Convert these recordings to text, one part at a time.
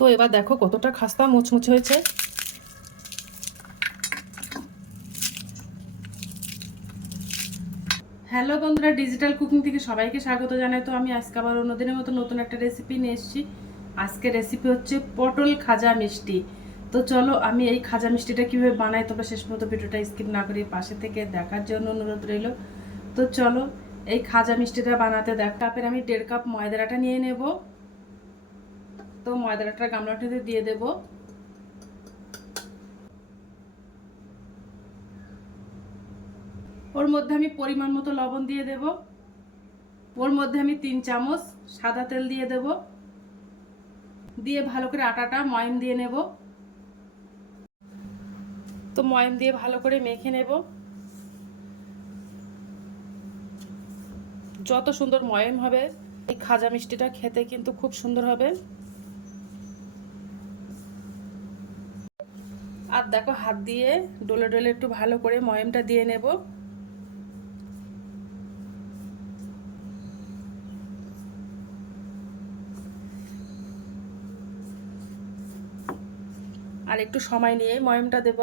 তো এবার দেখো কতটা খাস্তা মুচমুচ হয়েছে। হ্যালো বন্ধুরা, ডিজিটাল কুকিং থেকে সবাইকে স্বাগত জানাই। তো আমি আজকে আবার অন্যদিনের মতো নতুন একটা রেসিপি নিয়ে এসেছি। আজকে রেসিপি হচ্ছে পটল খাজা মিষ্টি। তো চলো আমি এই খাজা মিষ্টিটা কীভাবে বানাই, তোমরা শেষ পর্যন্ত ভিডিওটা স্কিপ না করে পাশে থেকে দেখার জন্য অনুরোধ রইল। তো চলো এই খাজা মিষ্টিটা বানাতে দেখ। কাপের আমি দেড় কাপ ময়দাটা নিয়ে নেব। তো ময়দাটা গামলাটাতে দিয়ে দেব। ওর মধ্যে আমি পরিমাণ মতো লবণ দিয়ে দেব। ওর মধ্যে আমি তিন চামচ সাদা তেল দিয়ে দেব। দিয়ে ভালো করে আটাটা ময়ম দিয়ে নেব। তো ময়ম দিয়ে ভালো করে মেখে নেব। যত সুন্দর ময়ম হবে, এই খাজা মিষ্টিটা খেতে কিন্তু খুব সুন্দর হবে। আর দেখো হাত দিয়ে ডোলে ডলে একটু ভালো করে ময়মটা দিয়ে নেব। আর একটু সময় নিয়ে ময়মটা দেব।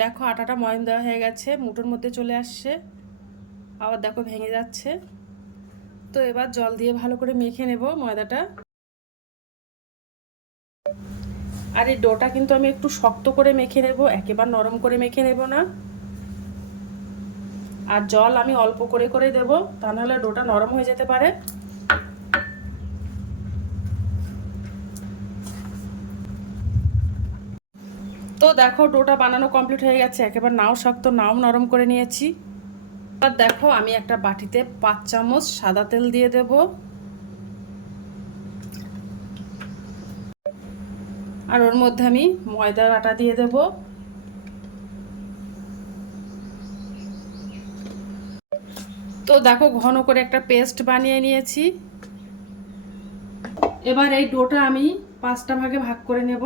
দেখো আটাটা ময়ম দেওয়া হয়ে গেছে মুটোর মধ্যে চলে আসছে। আবার দেখো ভেঙে যাচ্ছে। তো এবার জল দিয়ে ভালো করে মেখে নেব ময়দাটা। আর এই ডোটা কিন্তু আমি একটু শক্ত করে মেখে নেব, একেবারে নরম করে মেখে নেব না। আর জল আমি অল্প করে করে দেব, তা নাহলে ডোটা নরম হয়ে যেতে পারে। তো দেখো, ডোটা বানানো কমপ্লিট হয়ে গেছে, একেবারে নাও শক্ত, নাও নরম করে নিয়েছি। এবার দেখো, আমি একটা বাটিতে পাঁচ চামচ সাদা তেল দিয়ে দেব। আর ওর মধ্যে আমি ময়দার আটা দিয়ে দেব। তো দেখো, ঘন করে একটা পেস্ট বানিয়ে নিয়েছি। এবার এই ডোটা আমি পাঁচটা ভাগে ভাগ করে নেব।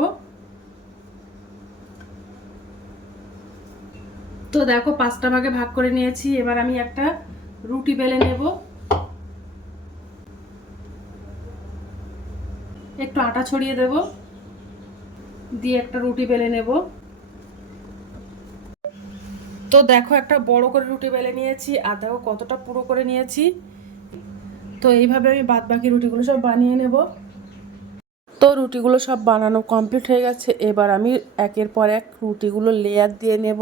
তো দেখো, পাঁচটা ভাগে ভাগ করে নিয়েছি। এবার আমি একটা রুটি বেলে নেব। একটু আটা ছড়িয়ে দেব। দিয়ে একটা রুটি বেলে নেব। তো দেখো একটা বড় করে রুটি বেলে নিয়েছি আর দেখো কতটা পুরো করে নিয়েছি। তো এইভাবে আমি বাদ বাকি রুটিগুলো সব বানিয়ে নেব। তো রুটিগুলো সব বানানো কমপ্লিট হয়ে গেছে। এবার আমি একের পর এক রুটিগুলো লেয়ার দিয়ে নেব।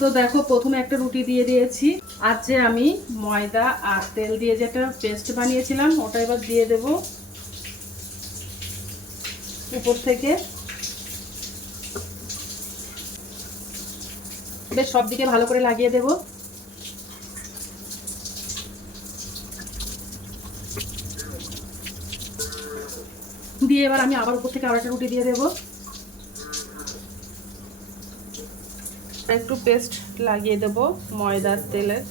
তো দেখো প্রথমে একটা রুটি দিয়ে দিয়েছি। আর যে আমি ময়দা আর তেল দিয়ে যেটা পেস্ট বানিয়েছিলাম, ওটা এবার দিয়ে দেব। উপর থেকে। বেশ সব দিকে ভালো করে লাগিয়ে দেব। দিয়ে এবার আমি আবার উপর থেকে আবার একটা রুটি দিয়ে দেবো। একটু পেস্ট লাগিয়ে দেব ময়দার তেলের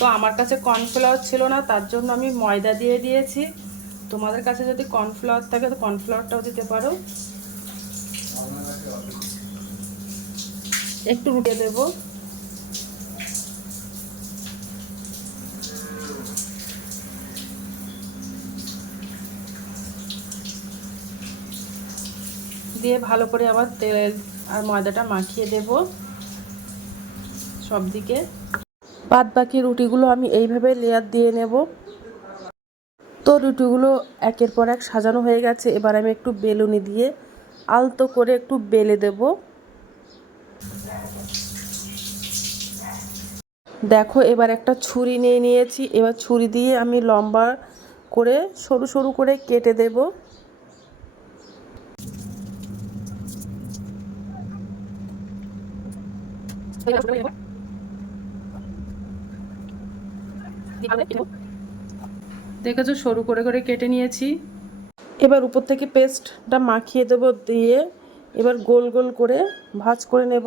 তো আমার কাছে কর্নফ্লাওয়ার ছিল না, তার জন্য আমি ময়দা দিয়ে দিয়েছি। তোমাদের কাছে যদি কর্নফ্লাওয়ার থাকে, তো কর্নফ্লাওয়ারটাও দিতে পারো। একটু রুটে দেব। দিয়ে ভালো করে আবার তেল আর ময়দাটা মাখিয়ে দেব। সব দিকে বাদ বাকি রুটিগুলো আমি এইভাবে লেয়ার দিয়ে নেব। তো রুটিগুলো একের পর এক সাজানো হয়ে গেছে। এবার আমি একটু বেলুনি দিয়ে আলতো করে একটু বেলে দেব। দেখো, এবার একটা ছুরি নিয়ে নিয়েছি। এবার ছুরি দিয়ে আমি লম্বা করে, সরু সরু করে কেটে দেবো। দেখেছ সরু করে করে কেটে নিয়েছি। এবার উপর থেকে পেস্টটা মাখিয়ে দেবো দিয়ে এবার গোল গোল করে ভাজ করে নেব।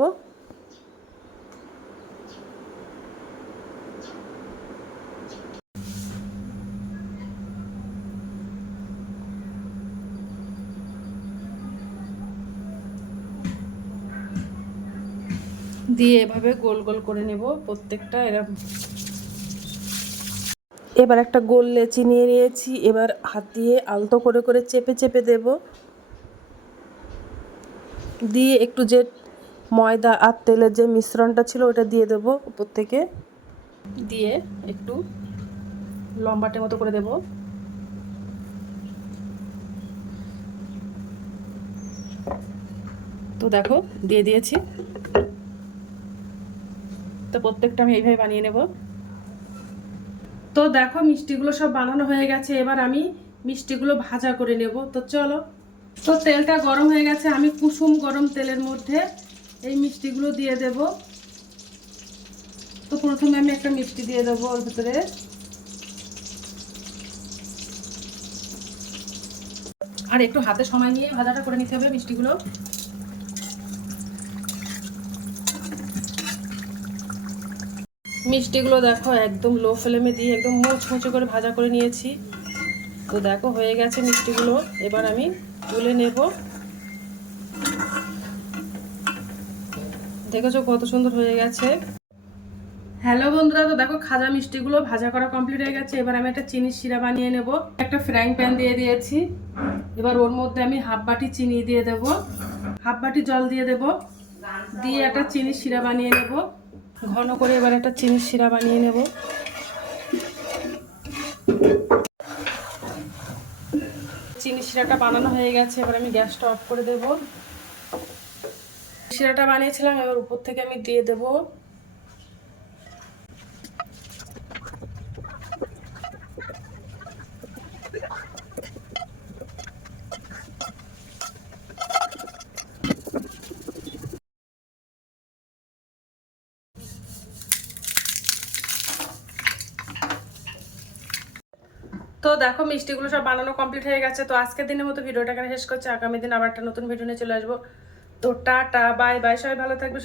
দিয়ে এভাবে গোল গোল করে নেব প্রত্যেকটা এরকম এবার একটা গোল লেচি নিয়ে নিয়েছি, এবার হাত দিয়ে আলতো করে করে চেপে চেপে দেব। দিয়ে একটু যে ময়দা আর তেলের যে মিশ্রণটা ছিল ওটা দিয়ে দেবো উপর থেকে। দিয়ে একটু লম্বাটে মতো করে দেব। তো দেখো, দিয়ে দিয়েছি। তো প্রত্যেকটা আমি এইভাবে বানিয়ে নেব। তো দেখো মিষ্টিগুলো সব বানানো হয়ে গেছে, এবার আমি মিষ্টিগুলো ভাজা করে নেব। তো চলো, তো তেলটা গরম হয়ে গেছে, আমি কুসুম গরম তেলের মধ্যে এই মিষ্টিগুলো দিয়ে দেব। তো প্রথমে আমি একটা মিষ্টি দিয়ে দেবো ওর ভিতরে। আর একটু হাতে সময় নিয়ে ভাজাটা করে নিতে হবে মিষ্টিগুলো। মিষ্টিগুলো দেখো, একদম লো ফ্লেমে দিয়ে একদম মুচমুচে করে ভাজা করে নিয়েছি। তো দেখো, হয়ে গেছে মিষ্টিগুলো। এবার আমি তুলে নেব। দেখেছ কত সুন্দর হয়ে গেছে? হ্যালো বন্ধুরা, তো দেখো খাজা মিষ্টিগুলো ভাজা করা কমপ্লিট হয়ে গেছে। এবার আমি একটা চিনির শিরা বানিয়ে নেব। একটা ফ্রাইং প্যান দিয়ে দিয়েছি। এবার ওর মধ্যে আমি হাফ বাটি চিনি দিয়ে দেব। হাফ বাটি জল দিয়ে দেব। দিয়ে একটা চিনির শিরা বানিয়ে নেব। ঘন করে এবার একটা চিনির শিরা বানিয়ে নেব। চিনি শিরাটা বানানো হয়ে গেছে, এবার আমি গ্যাসটা অফ করে দেব। শিরাটা বানিয়েছিলাম, এবার উপর থেকে আমি দিয়ে দেব। তো দেখো, মিষ্টিগুলো সব বানানো কমপ্লিট হয়ে গেছে। তো আজকের দিনের মতো ভিডিওটা এখানে শেষ করছে। আগামী দিন আবার একটা নতুন ভিডিও নিয়ে চলে আসব। তো টাটা বাই বাই সবাই ভালো থাকবে